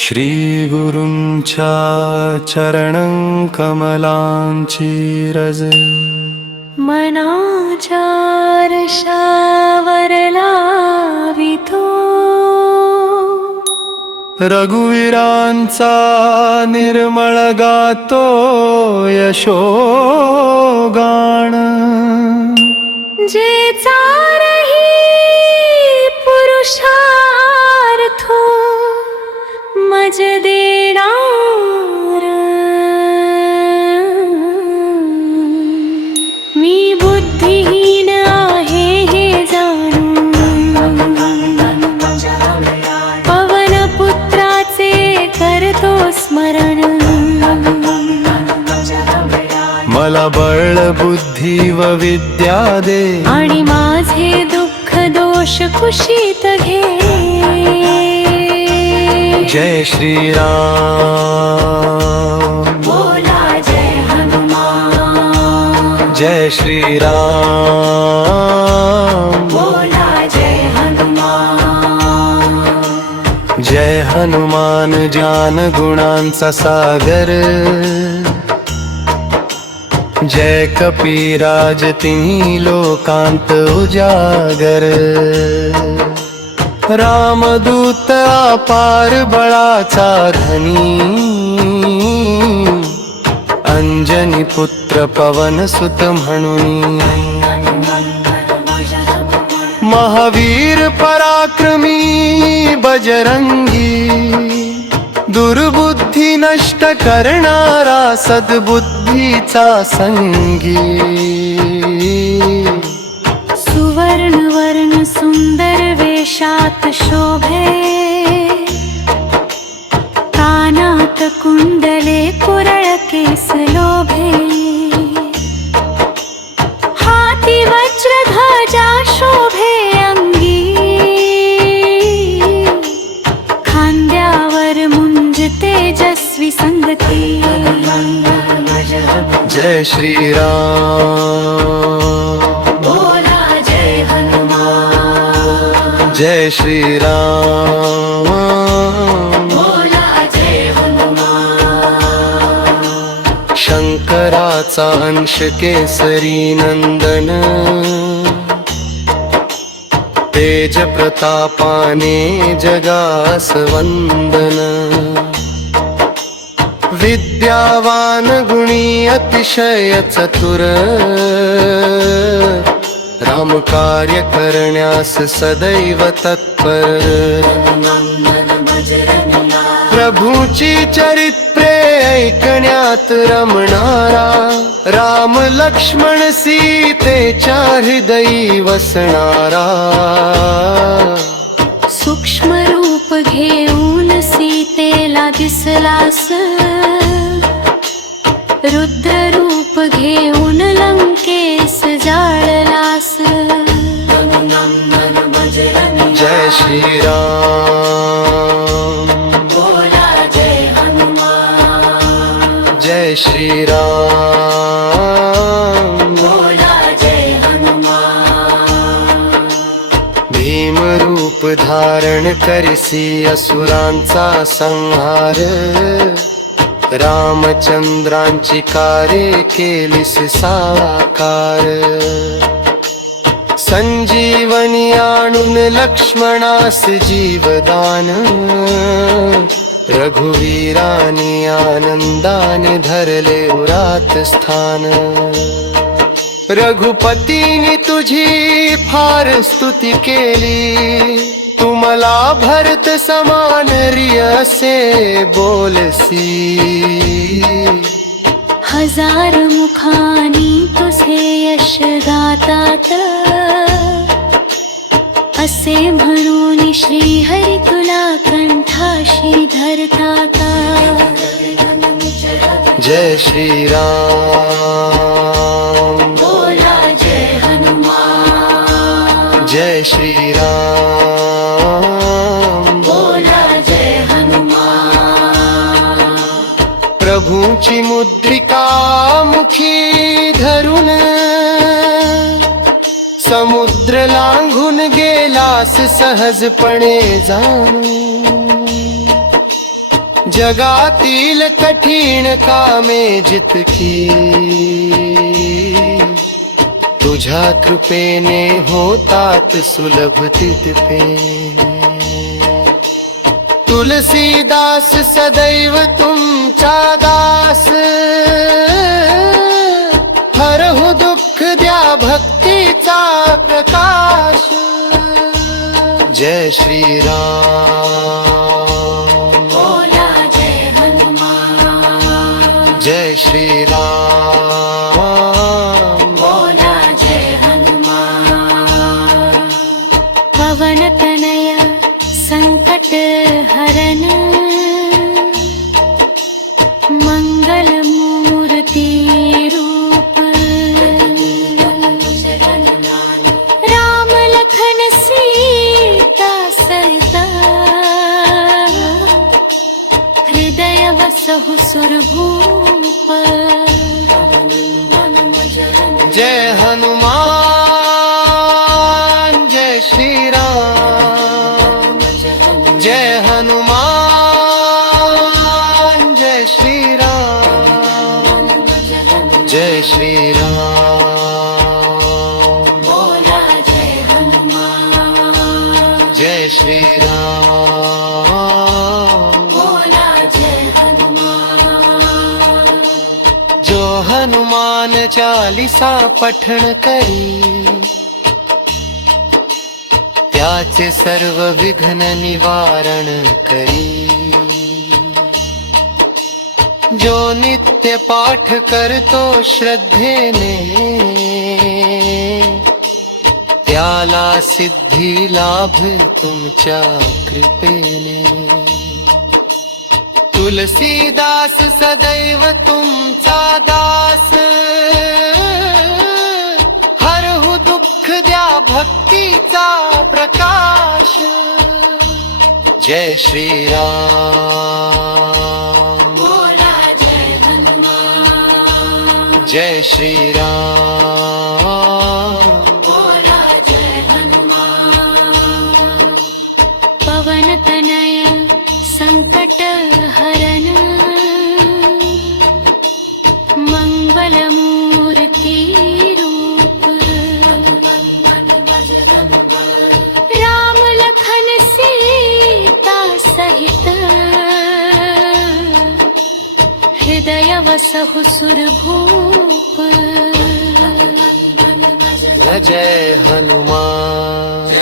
श्री गुरूंच्या चरणं कमलांची रज मनाच्या आरशावर लावितो रघुवीरांचा निर्मळ गातो यशोगान जे चारही पुरुषार्थ मज देणार मी बुद्धिहीन आहे हे जाणून पवन पुत्राचे करतो स्मरण मला बळ बुद्धी व विद्या दे आणि माझे दुःख दोष कुशीत घे जय श्री राम बोला जय हनुमान जय श्री राम बोला जय हनुमान जय हनुमान ज्ञान गुणांचा सागर जय कपीराज तिन्ही लोकांत उजागर रामदूत अपार बळाचा धनी अंजनी पुत्र पवन सुत म्हणून महावीर पराक्रमी बजरंगी दुर्बुद्धी नष्ट करणारा सद्बुद्धीचा संगी सुवर्ण वर्ण सुंदर वेशात शोभे कानात कुंडले कुरळ केस लोभे हाती वज्र ध्वजा शोभे अंगी खांद्यावर मुंज तेजस्वी संगती जय श्री राम बोला जय हनुमान जय श्री राम बोला जय हनुमान शंकराचा अंश केसरी नंदन तेज प्रतापाने जगास वंदन विद्यावान गुणी अतिशय चतुर राम कार्य करण्यास सदैव तत्पर प्रभूची चरित्रे ऐकण्यात रमणारा राम लक्ष्मण सीतेच्या हृदयी वसणारा सूक्ष्म रूप घेऊन सीतेला दिसलास रुद्र रूप घेऊन लंकेस जाळलास जय श्री राम बोला जय हनुमान जय श्री राम बोला जय हनुमान भीम रूप धारण करिसी असुरांचा संहार रामचंद्रांची कार्ये केलीस साकार संजीवनी आणून लक्ष्मणास जीवदान रघुवीरानी आनंदाने धरले उरात स्थान रघुपतीनी तुझी फार स्तुती केली तुम्हाला भरत समान रियसे बोलसी हजार मुखानी तुझे यश गातात असे म्हणून श्रीहरी तुला कंठाशी धरतात जय श्री राम बोला जय हनुमान जय श्री राम बोला जय हनुमान प्रभूची मुद्रिका मुखी धरून समुद्र लांघून गेलास सहजपणे जाणून जगातील कठीण कामे जितकी तुझ्या कृपेने होतात सुलभ तितके तुलसीदास सदैव तुमचा दास हरहु दुःख द्या भक्तीचा प्रकाश जय श्री राम बोला जय हनुमान जय श्री राम बोला जय हनुमान पवन तनय संकट हरन मंगल मूर्ति रूप राम लखन सीता सहिता हृदय वसहु सुरभूप जय हनुमान जय श्री राम जय हनुमान जय श्री राम जय श्री राम बोला जय हनुमान जय श्री राम बोला जय हनुमान जो हनुमान चालीसा पठण करी त्याचे सर्व विघ्न निवारण करी जो नित्य पाठ करतो श्रद्धेने त्याला सिद्धी लाभ तुमच्या कृपेने तुलसीदास सदैव तुमचा दास हरहु दुःख द्या भक्तीचा प्रकाश जय श्री राम बोला जय हनुमान जय श्री राम बोला जय हनुमान पवन तनय संकट हरन मंगल मूर्ति रूप राम लखन सीता सहित हृदय वसहु सुरभूप जय हनुमान